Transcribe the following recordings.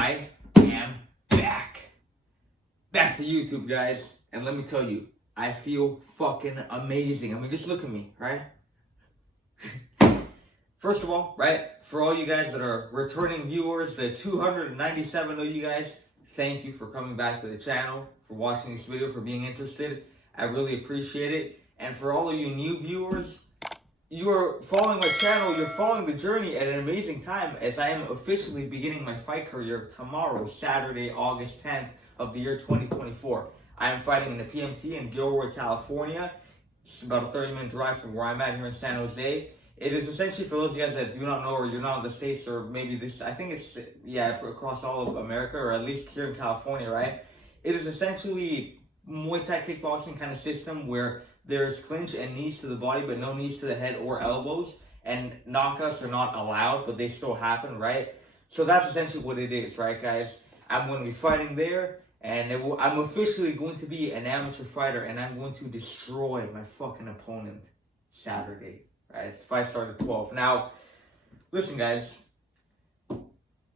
I am back. Back to YouTube, guys. And let me tell you, I feel fucking amazing. I mean, just look at me, right? First of all, right, for all you guys that are returning viewers, the 297 of you guys, thank you for coming back to the channel, for watching this video, for being interested. I really appreciate it. And for all of you new viewers, you are following my channel, you're following the journey at an amazing time, as I am officially beginning my fight career tomorrow, Saturday, August 10th of the year 2024. I am fighting in the PMT in Gilroy, California. It's about a 30-minute drive from where I'm at here in San Jose. It is essentially, for those of you guys that do not know, or you're not in the States, or maybe this, I think it's, yeah, across all of America, or at least here in California, right? It is essentially Muay Thai kickboxing kind of system where there's clinch and knees to the body, but no knees to the head or elbows. And knockouts are not allowed, but they still happen, right? So that's essentially what it is, right, guys? I'm going to be fighting there, and I'm officially going to be an amateur fighter, and I'm going to destroy my fucking opponent Saturday, right? It's fight start at 12. Now, listen, guys.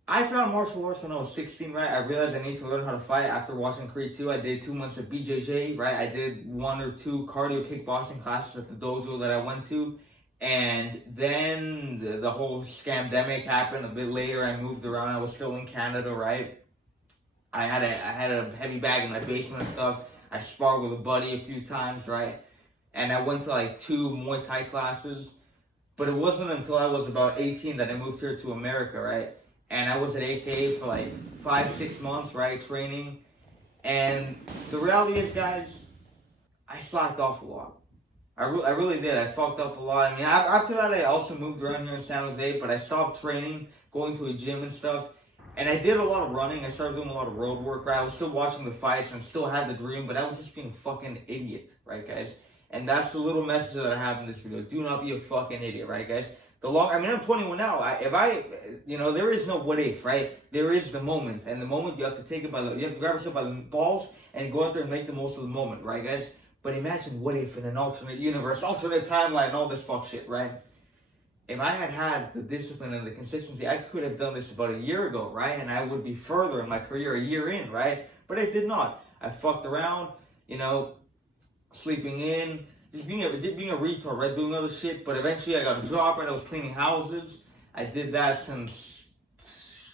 I found martial arts when I was 16, right? I realized I need to learn how to fight after watching Creed 2. I did 2 months of BJJ, right? I did 1 or 2 cardio kickboxing classes at the dojo that I went to. And then the whole scamdemic happened a bit later. I moved around. I was still in Canada, right? I had a heavy bag in my basement and stuff. I sparred with a buddy a few times, right? And I went to like 2 Muay Thai classes. But it wasn't until I was about 18 that I moved here to America, right? And I was at AKA for like 5-6 months, right, training. And the reality is, guys, I slacked off a lot. I really did. I fucked up a lot. I mean, after that, I also moved around here in San Jose, but I stopped training, going to a gym and stuff. And I did a lot of running. I started doing a lot of road work, right? I was still watching the fights and still had the dream, but I was just being a fucking idiot, right, guys? And that's the little message that I have in this video. Do not be a fucking idiot, right, guys? I'm 21 now. There is no what if, right? There is the moment, and the moment you have to take it you have to grab yourself by the balls and go out there and make the most of the moment, right, guys? But imagine what if in an alternate universe, alternate timeline, all this fuck shit, right? If I had the discipline and the consistency, I could have done this about a year ago, right? And I would be further in my career a year in, right? But I did not. I fucked around, sleeping in, just being a retard, right? Doing other shit. But eventually I got a job, right? I was cleaning houses. I did that since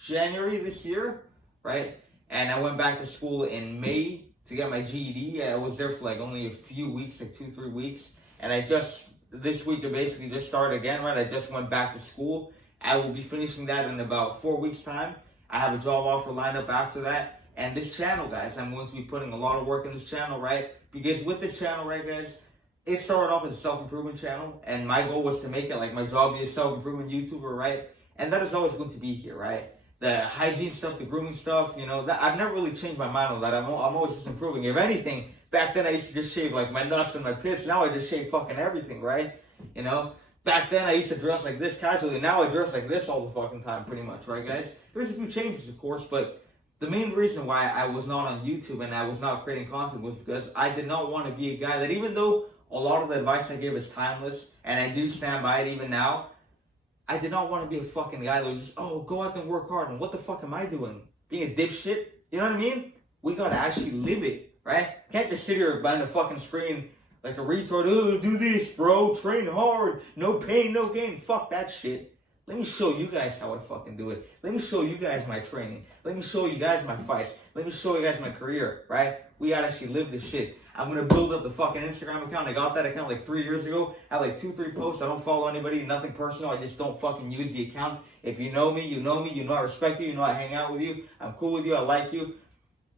January this year, right? And I went back to school in May to get my GED. I was there for like only a few weeks, like 2-3 weeks. And this week I basically just started again, right? I just went back to school. I will be finishing that in about 4 weeks' time. I have a job offer lined up after that. And this channel, guys, I'm going to be putting a lot of work in this channel, right? Because with this channel, right, guys, it started off as a self-improvement channel, and my goal was to make it like my job, be a self-improvement YouTuber, right? And that is always going to be here, right? The hygiene stuff, the grooming stuff, that I've never really changed my mind on that. I'm always just improving. If anything, back then I used to just shave like my nuts and my pits. Now I just shave fucking everything, right? Back then I used to dress like this casually. Now I dress like this all the fucking time, pretty much, right, guys? There's a few changes, of course, but the main reason why I was not on YouTube and I was not creating content was because I did not want to be a guy that, even though a lot of the advice I gave is timeless, and I do stand by it even now, I did not want to be a fucking guy that was just, go out and work hard, and what the fuck am I doing? Being a dipshit? You know what I mean? We gotta actually live it, right? Can't just sit here behind the fucking screen like a retard. Oh, do this, bro. Train hard. No pain, no gain. Fuck that shit. Let me show you guys how I fucking do it. Let me show you guys my training. Let me show you guys my fights. Let me show you guys my career, right? We gotta actually live this shit. I'm gonna build up the fucking Instagram account. I got that account like 3 years ago. I have like 2-3 posts. I don't follow anybody, nothing personal. I just don't fucking use the account. If you know me, you know me. You know I respect you. You know I hang out with you. I'm cool with you. I like you.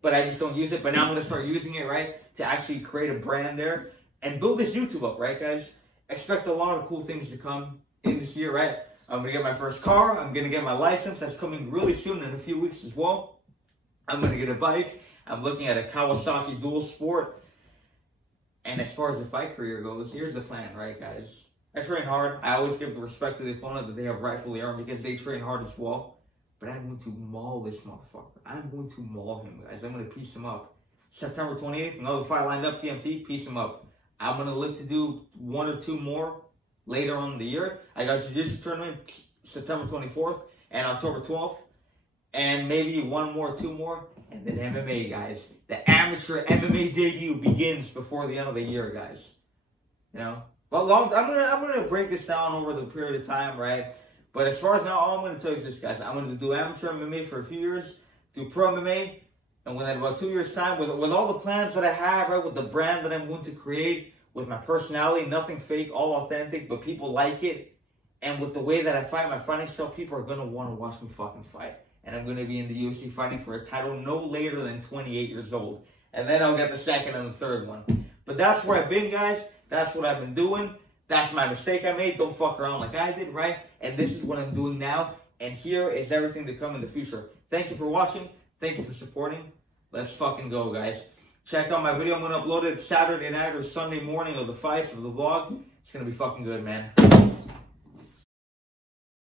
But I just don't use it. But now I'm gonna start using it, right? To actually create a brand there and build this YouTube up, right, guys? Expect a lot of cool things to come in this year, right? I'm gonna get my first car. I'm gonna get my license. That's coming really soon in a few weeks as well. I'm gonna get a bike. I'm looking at a Kawasaki Dual Sport. And as far as the fight career goes, here's the plan, right, guys? I train hard. I always give the respect to the opponent that they have rightfully earned because they train hard as well. But I'm going to maul this motherfucker. I'm going to maul him, guys. I'm going to piece him up. September 28th, another fight lined up, PMT, piece him up. I'm going to look to do 1 or 2 more later on in the year. I got Jiu-Jitsu tournament September 24th and October 12th. and maybe one more, two more, and then MMA, guys. The amateur MMA debut begins before the end of the year, guys. You know, well, I'm gonna break this down over the period of time, right? But as far as now, all I'm gonna tell you is this, guys. I'm gonna do amateur MMA for a few years, do pro MMA, and within about 2 years' time, with all the plans that I have, right, with the brand that I'm going to create, with my personality, nothing fake, all authentic, but people like it, and with the way that I fight my fighting style, people are gonna want to watch me fucking fight. And I'm gonna be in the UFC fighting for a title no later than 28 years old, and then I'll get the second and the third one. But that's where I've been, guys. That's what I've been doing. That's my mistake I made. Don't fuck around like I did, right? And this is what I'm doing now. And here is everything to come in the future. Thank you for watching. Thank you for supporting. Let's fucking go, guys. Check out my video. I'm going to upload it Saturday night or Sunday morning of the fights, of the vlog. It's going to be fucking good, man.